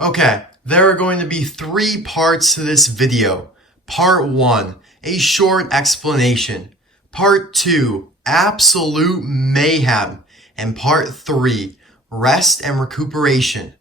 Okay, there are going to be 3 parts to this video. Part 1, a short explanation. Part 2, absolute mayhem. And Part 3, rest and recuperation.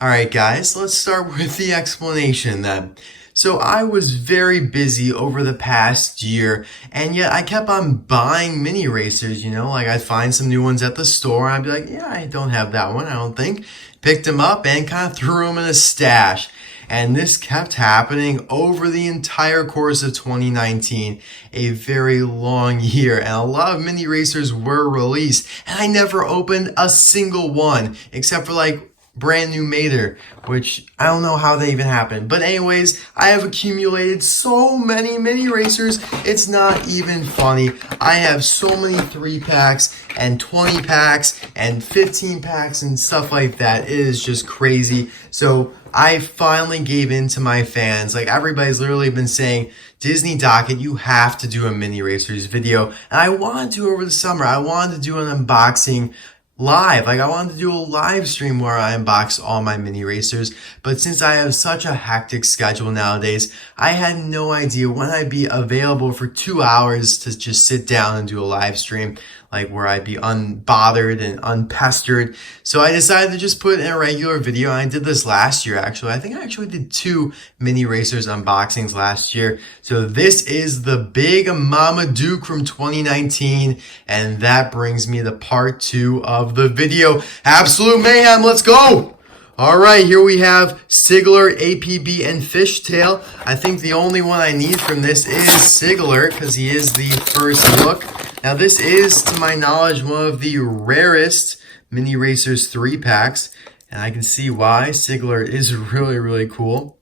Alright guys, let's start with the explanation then. So I was very busy over the past year, and yet I kept on buying mini racers, like I'd find some new ones at the store, and I'd be like, yeah, I don't have that one, I don't think. Picked them up and kind of threw them in a stash. And this kept happening over the entire course of 2019, a very long year, and a lot of mini racers were released, and I never opened a single one, except for like brand new Mater, which I don't know how that even happened. But anyways, I have accumulated so many mini racers, it's not even funny. I have so many 3-packs and 20 packs and 15 packs and stuff like that. It is just crazy. So I finally gave in to my fans. Like, everybody's literally been saying, Disney Docket, you have to do a mini racers video. And I wanted to over the summer. I wanted to do an unboxing live. Like, I wanted to do a live stream where I unbox all my mini racers, but since I have such a hectic schedule nowadays, I had no idea when I'd be available for 2 hours to just sit down and do a live stream, like where I'd be unbothered and unpestered. So I decided to just put in a regular video, and I did this last year actually. I think I actually did 2 mini racers unboxings last year. So this is the big Mama Duke from 2019, and that brings me to part 2 of the video. Absolute mayhem, let's go! Alright, here we have Sigler, APB, and Fishtail. I think the only one I need from this is Sigler, because he is the first look. Now this is, to my knowledge, one of the rarest Mini Racers 3-packs, and I can see why. Sigler is really, really cool.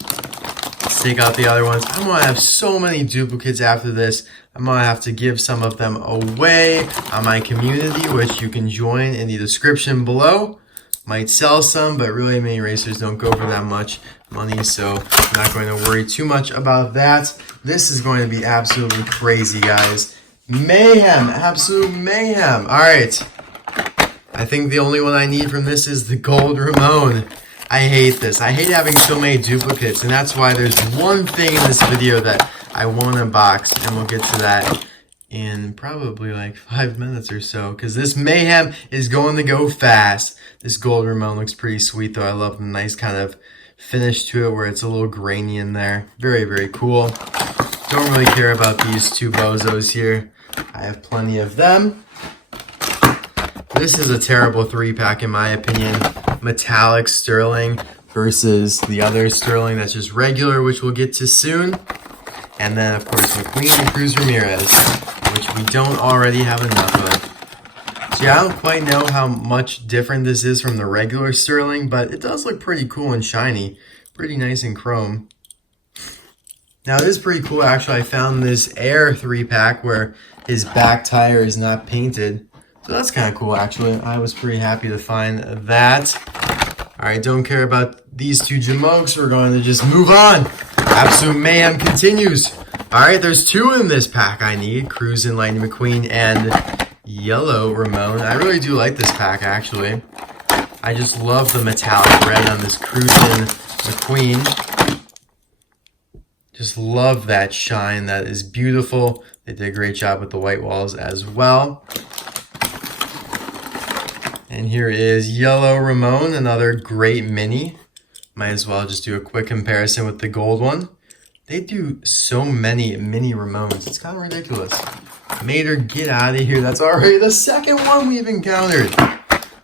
Let's take out the other ones. I'm going to have so many duplicates after this. I'm going to have to give some of them away on my community, which you can join in the description below. Might sell some, but really mini racers don't go for that much money, so I'm not going to worry too much about that. This is going to be absolutely crazy, guys. Mayhem, absolute mayhem. All right, I think the only one I need from this is the gold Ramon. I hate this. I hate having so many duplicates, and that's why there's one thing in this video that I want to unbox, and we'll get to that in probably like 5 minutes or so, because this mayhem is going to go fast. This gold Ramon looks pretty sweet though. I love the nice kind of finish to it where it's a little grainy in there. Very, very cool. Don't really care about these 2 bozos here. I have plenty of them. This is a terrible 3-pack in my opinion. Metallic Sterling versus the other Sterling that's just regular, which we'll get to soon. And then, of course, McQueen and Cruz Ramirez, which we don't already have enough of. So yeah, I don't quite know how much different this is from the regular Sterling, but it does look pretty cool and shiny. Pretty nice in chrome. Now, this is pretty cool, actually. I found this Air 3-pack where his back tire is not painted. So that's kind of cool, actually. I was pretty happy to find that. Alright, don't care about these 2 Jamokes. We're going to just move on. Absolute mayhem continues. Alright, there's 2 in this pack I need. Cruz and Lightning McQueen and Yellow Ramon. I really do like this pack, actually. I just love the metallic red on this Cruz and McQueen. Just love that shine. That is beautiful. They did a great job with the white walls as well. And here is Yellow Ramon, another great mini. Might as well just do a quick comparison with the gold one. They do so many mini Ramones. It's kind of ridiculous. Mater, get out of here. That's already the second one we've encountered.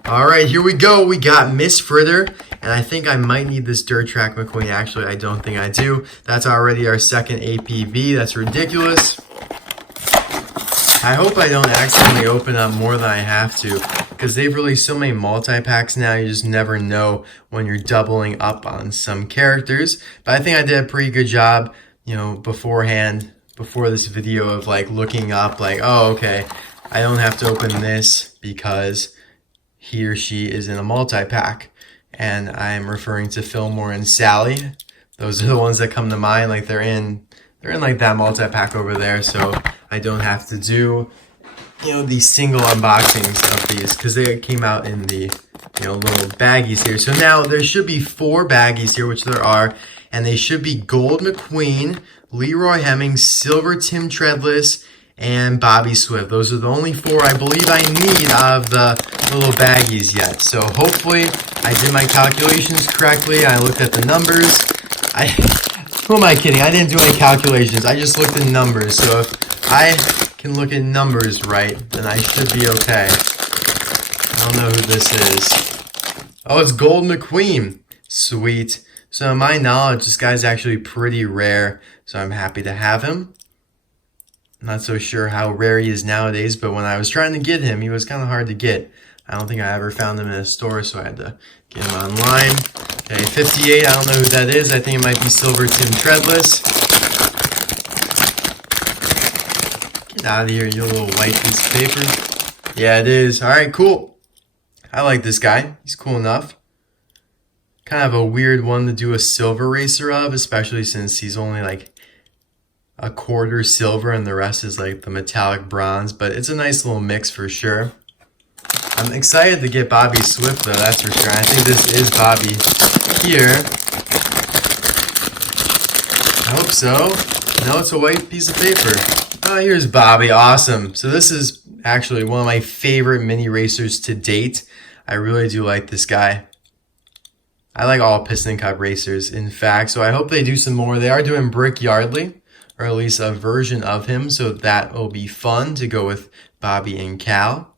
All right, here we go. We got Miss Fritter, and I think I might need this Dirt Track McQueen. Actually, I don't think I do. That's already our second APB. That's ridiculous. I hope I don't accidentally open up more than I have to, because they've released so many multi-packs now, you just never know when you're doubling up on some characters. But I think I did a pretty good job, beforehand, before this video of like looking up like, oh, okay, I don't have to open this because he or she is in a multi-pack. And I'm referring to Fillmore and Sally. Those are the ones that come to mind, like they're in like that multi-pack over there, so I don't have to do the single unboxings of these, because they came out in the little baggies here. So now there should be 4 baggies here, which there are, and they should be gold McQueen, Leroy Heming, silver Tim Treadless, and Bobby Swift. Those are the only 4 I believe I need out of the little baggies yet. So hopefully I did my calculations correctly. I looked at the numbers. Who am I kidding? I didn't do any calculations. I just looked at numbers. So if I can look at numbers right, then I should be okay. I don't know who this is. Oh, it's Gold McQueen. Sweet. So in my knowledge, this guy's actually pretty rare. So I'm happy to have him. Not so sure how rare he is nowadays, but when I was trying to get him, he was kind of hard to get. I don't think I ever found him in a store, so I had to get him online. Okay, 58, I don't know who that is. I think it might be silver Tim Treadless. Get out of here, you little white piece of paper. Yeah, it is. All right, cool. I like this guy. He's cool enough. Kind of a weird one to do a silver racer of, especially since he's only like a quarter silver and the rest is like the metallic bronze, but it's a nice little mix for sure. I'm excited to get Bobby Swift though, that's for sure. I think this is Bobby here. I hope so. No, it's a white piece of paper. Oh, here's Bobby. Awesome. So this is actually one of my favorite mini racers to date. I really do like this guy. I like all Piston Cup racers, in fact, so I hope they do some more. They are doing Brick Yardley, or at least a version of him, so that will be fun to go with Bobby and Cal.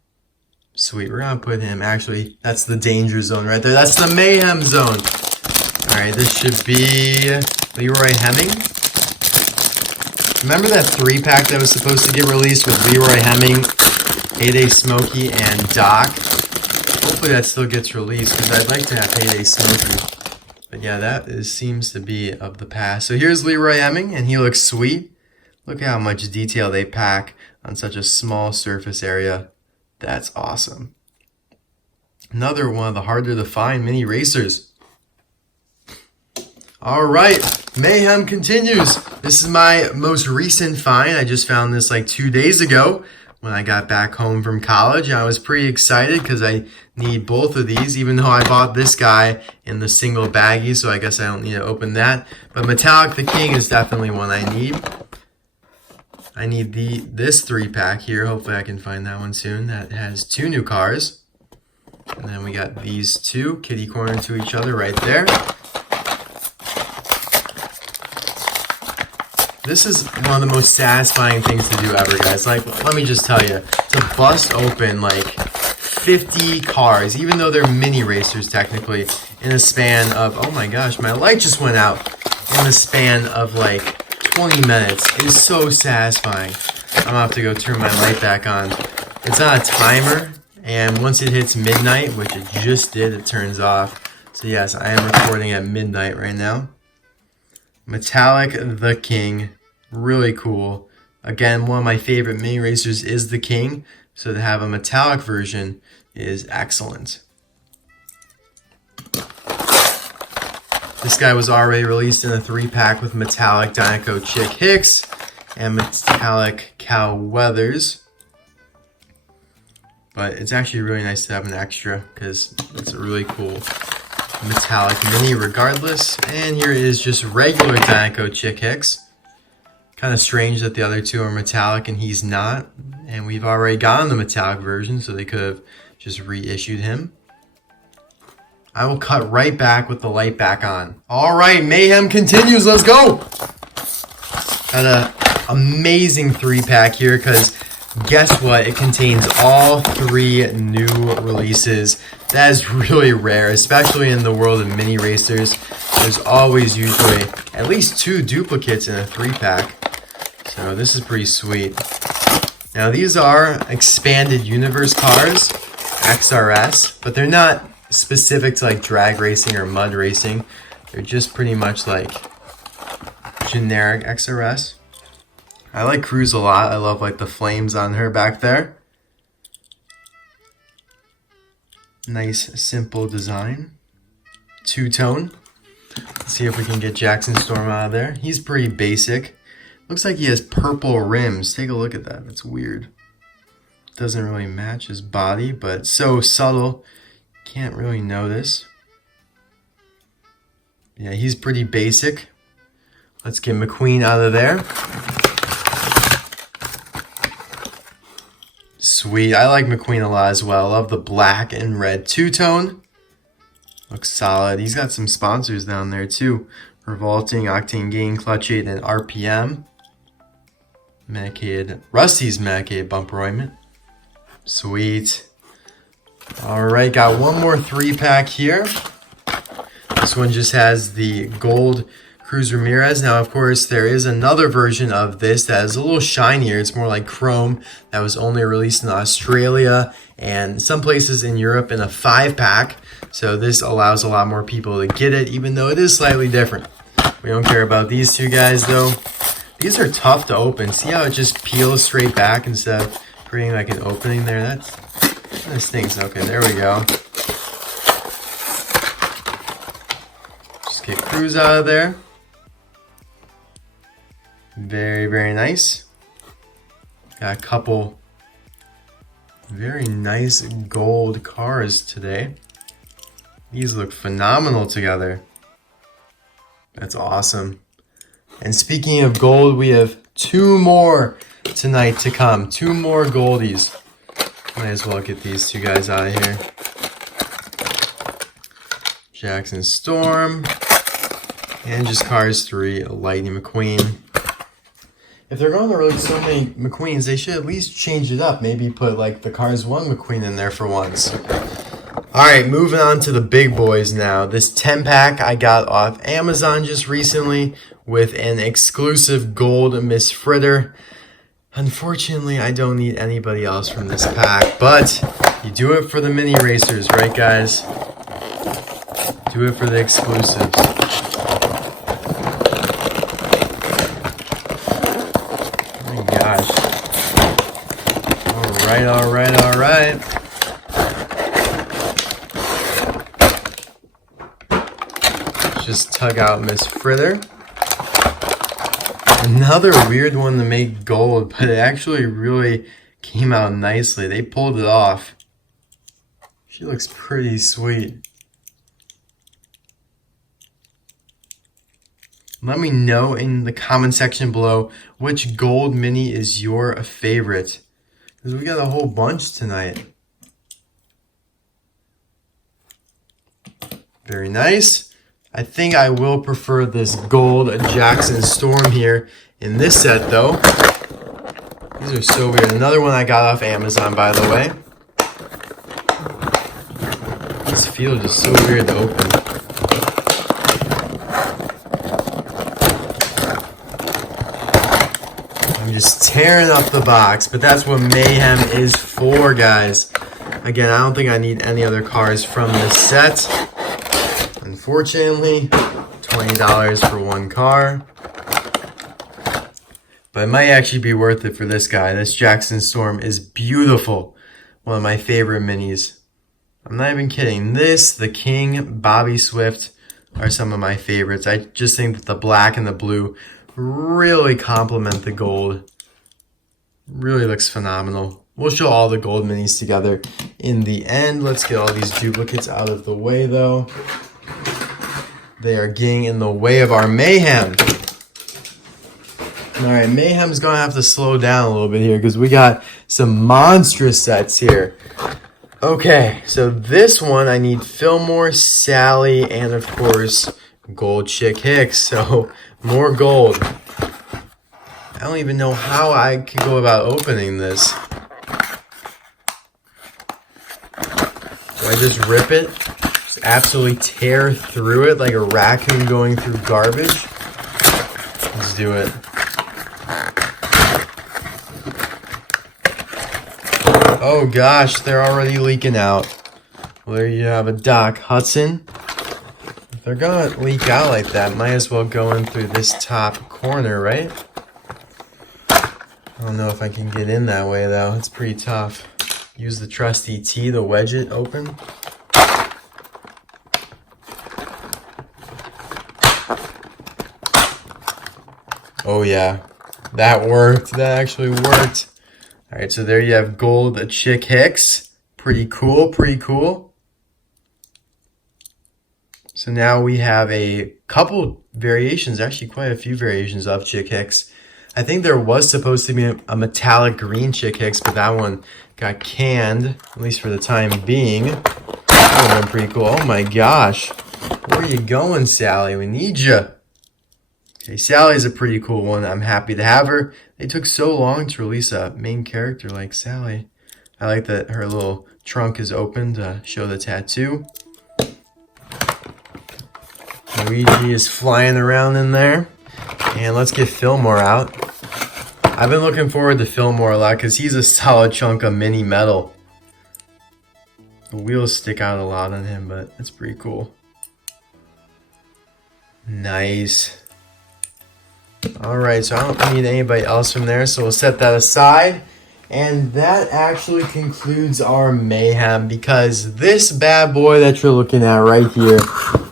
Sweet, we're gonna put him, actually, that's the danger zone right there. That's the mayhem zone. All right, this should be Leroy Heming. Remember that 3-pack that was supposed to get released with Leroy Heming, Heyday Smokey, and Doc? Hopefully that still gets released, because I'd like to have Heyday Smokey. But yeah, that seems to be of the past. So here's Leroy Heming, and he looks sweet. Look at how much detail they pack on such a small surface area. That's awesome. Another one of the harder to find mini racers. All right, mayhem continues. This is my most recent find. I just found this like 2 days ago when I got back home from college. I was pretty excited because I need both of these, even though I bought this guy in the single baggie, so I guess I don't need to open that. But Metallic the King is definitely one I need. I need this 3-pack here. Hopefully I can find that one soon. That has 2 new cars. And then we got these 2 kitty corner to each other right there. This is one of the most satisfying things to do ever, guys. Like, let me just tell you, to bust open like 50 cars, even though they're mini racers technically, in a span of, oh my gosh, my light just went out, in the span of like 20 minutes. It is so satisfying. I'm gonna have to go turn my light back on. It's on a timer, and once it hits midnight, which it just did, it turns off. So yes, I am recording at midnight right now. Metallic the King, really cool. Again, one of my favorite mini racers is the King, so to have a metallic version is excellent. This guy was already released in a 3-pack with metallic Dinoco Chick Hicks and metallic Cal Weathers. But it's actually really nice to have an extra because it's a really cool metallic mini regardless. And here is just regular Dinoco Chick Hicks. Kind of strange that the other 2 are metallic and he's not. And we've already gotten the metallic version, so they could have just reissued him. I will cut right back with the light back on. All right, mayhem continues. Let's go. Got an amazing 3-pack here because guess what? It contains all 3 new releases. That is really rare, especially in the world of mini racers. There's always usually at least 2 duplicates in a 3-pack. So this is pretty sweet. Now these are expanded universe cars, XRS, but they're not specific to like drag racing or mud racing. They're just pretty much like generic XRS. I like Cruise a lot. I love like the flames on her back there. Nice simple design. 2-tone. Let's see if we can get Jackson Storm out of there. He's pretty basic. Looks like he has purple rims. Take a look at that. That's weird. Doesn't really match his body, but so subtle, can't really notice. Yeah, he's pretty basic. Let's get McQueen out of there. Sweet, I like McQueen a lot as well. Love the black and red two-tone. Looks solid. He's got some sponsors down there too. Revolting, Octane Gain, Clutch 8, and RPM. Medicated, Rusty's Medicated bumper ointment. Sweet. Alright, got one more 3-pack here. This one just has the gold Cruz Ramirez. Now, of course, there is another version of this that is a little shinier. It's more like chrome. That was only released in Australia and some places in Europe in a 5-pack. So this allows a lot more people to get it, even though it is slightly different. We don't care about these two guys, though. These are tough to open. See how it just peels straight back instead of creating like an opening there? That stinks. Okay, there we go. Just get Cruz out of there. Very, very nice. Got a couple very nice gold cars today. These look phenomenal together. That's awesome. And speaking of gold, we have 2 more tonight to come. 2 more goldies. Might as well get these 2 guys out of here. Jackson Storm. And just Cars 3, Lightning McQueen. If they're going to release so many McQueens, they should at least change it up. Maybe put like the Cars 1 McQueen in there for once. Alright, moving on to the big boys now. This 10-pack I got off Amazon just recently with an exclusive gold Miss Fritter. Unfortunately, I don't need anybody else from this pack, but you do it for the mini racers, right guys? Do it for the exclusives. Oh my gosh. Alright, alright, alright. Just tug out Miss Fritter. Another weird one to make gold, but it actually really came out nicely. They pulled it off. She looks pretty sweet. Let me know in the comment section below which gold mini is your favorite. Because we got a whole bunch tonight. Very nice. I think I will prefer this gold Jackson Storm here in this set, though. These are so weird. Another one I got off Amazon, by the way. This field is so weird to open. I'm just tearing up the box, but that's what Mayhem is for, guys. Again, I don't think I need any other cars from this set. Unfortunately, $20 for one car. But it might actually be worth it for this guy. This Jackson Storm is beautiful. One of my favorite minis. I'm not even kidding. This, the King, Bobby Swift are some of my favorites. I just think that the black and the blue really complement the gold. Really looks phenomenal. We'll show all the gold minis together in the end. Let's get all these duplicates out of the way, though. They are getting in the way of our Mayhem. Alright, Mayhem's going to have to slow down a little bit here because we got some monstrous sets here. Okay, so this one I need Fillmore, Sally, and of course, gold Chick Hicks. So, more gold. I don't even know how I could go about opening this. Do I just rip it? Absolutely tear through it like a raccoon going through garbage. Let's do it. Oh gosh, they're already leaking out. Well, there you have a Doc Hudson. If they're gonna leak out like that, might as well go in through this top corner, right? I don't know if I can get in that way though. It's pretty tough. Use the trusty T to wedge it open. Oh yeah, that worked. That actually worked. All right, so there you have gold Chick Hicks. Pretty cool, pretty cool. So now we have a couple variations, actually quite a few variations of Chick Hicks. I think there was supposed to be a metallic green Chick Hicks, but that one got canned, at least for the time being. That would have been pretty cool. Oh my gosh. Where are you going, Sally? We need you. Okay, Sally's a pretty cool one. I'm happy to have her. They took so long to release a main character like Sally. I like that her little trunk is open to show the tattoo. Luigi is flying around in there. And let's get Fillmore out. I've been looking forward to Fillmore a lot because he's a solid chunk of mini metal. The wheels stick out a lot on him, but that's pretty cool. Nice. Alright, so I don't need anybody else from there, so we'll set that aside. And that actually concludes our mayhem because this bad boy that you're looking at right here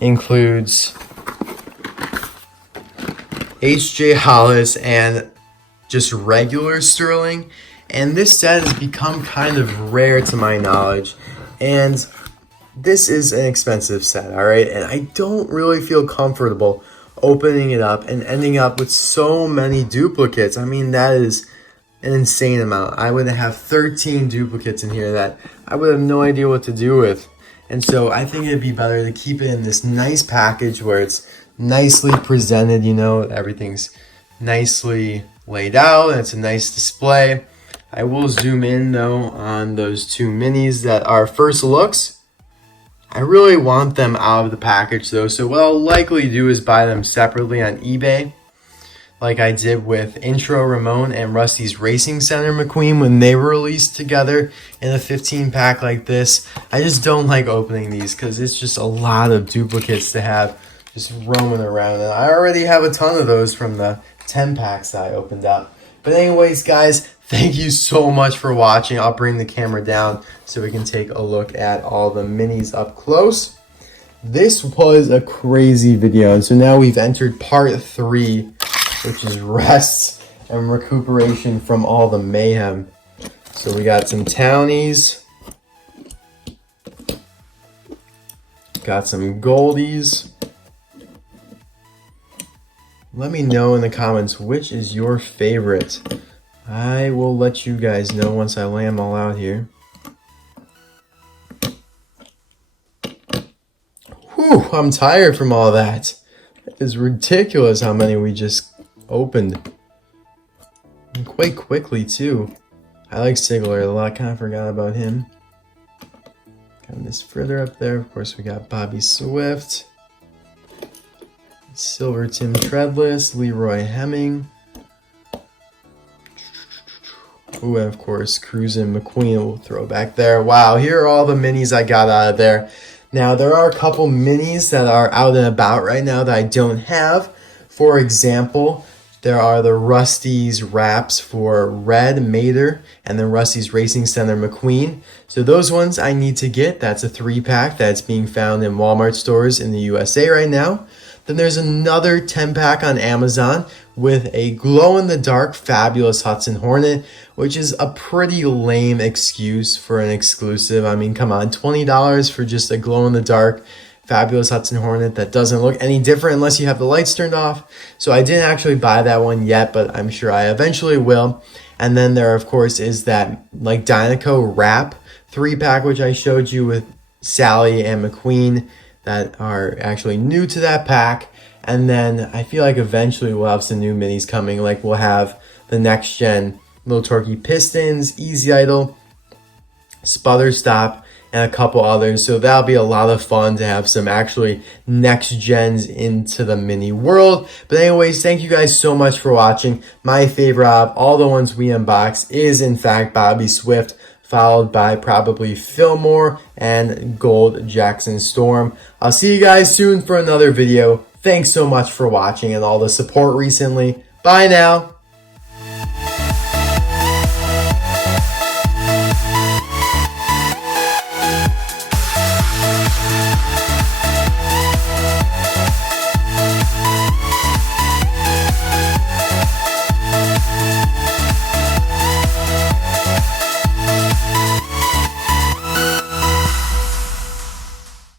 includes H.J. Hollis and just regular Sterling. And this set has become kind of rare to my knowledge. And this is an expensive set, alright? And I don't really feel comfortable opening it up and ending up with so many duplicates. I mean, that is an insane amount. I would have 13 duplicates in here that I would have no idea what to do with. And so I think it'd be better to keep it in this nice package where it's nicely presented, you know, everything's nicely laid out and it's a nice display. I will zoom in though on those two minis that are first looks. I really want them out of the package though, so what I'll likely do is buy them separately on eBay, like I did with Intro Ramon and Rusty's Racing Center McQueen when they were released together in a 15-pack like this. I just don't like opening these because it's just a lot of duplicates to have just roaming around. And I already have a ton of those from the 10 packs that I opened up. But anyways, guys, thank you so much for watching. I'll bring the camera down so we can take a look at all the minis up close. This was a crazy video, and so now we've entered part 3, which is rest and recuperation from all the mayhem. So we got some townies, got some goldies. Let me know in the comments which is your favorite. I will let you guys know once I lay them all out here. Whew, I'm tired from all that. It is ridiculous how many we just opened. And quite quickly too. I like Sigler a lot, kind of forgot about him. Got Miss Fritter up there. Of course we got Bobby Swift. Silver Tim Treadless, Leroy Heming. Ooh, and of course, Cruisin' McQueen will throw back there. Wow, here are all the minis I got out of there. Now, there are a couple minis that are out and about right now that I don't have. For example, there are the Rusty's wraps for Red Mater and the Rusty's Racing Center McQueen. So those ones I need to get. That's a 3-pack that's being found in Walmart stores in the USA right now. Then there's another 10-pack on Amazon with a glow-in-the-dark Fabulous Hudson Hornet, which is a pretty lame excuse for an exclusive. I mean, come on, $20 for just a glow-in-the-dark Fabulous Hudson Hornet that doesn't look any different unless you have the lights turned off. So I didn't actually buy that one yet, but I'm sure I eventually will. And then there, of course, is that like Dinoco wrap 3-pack, which I showed you with Sally and McQueen, that are actually new to that pack. And then I feel like eventually we'll have some new minis coming. Like we'll have the next gen Little Torquey Pistons, Easy Idle, Sputter Stop, and a couple others. So that'll be a lot of fun to have some actually next gens into the mini world. But anyways, thank you guys so much for watching. My favorite of all the ones we unboxed is in fact Bobby Swift, followed by probably Fillmore and Gold Jackson Storm. I'll see you guys soon for another video. Thanks so much for watching and all the support recently. Bye now.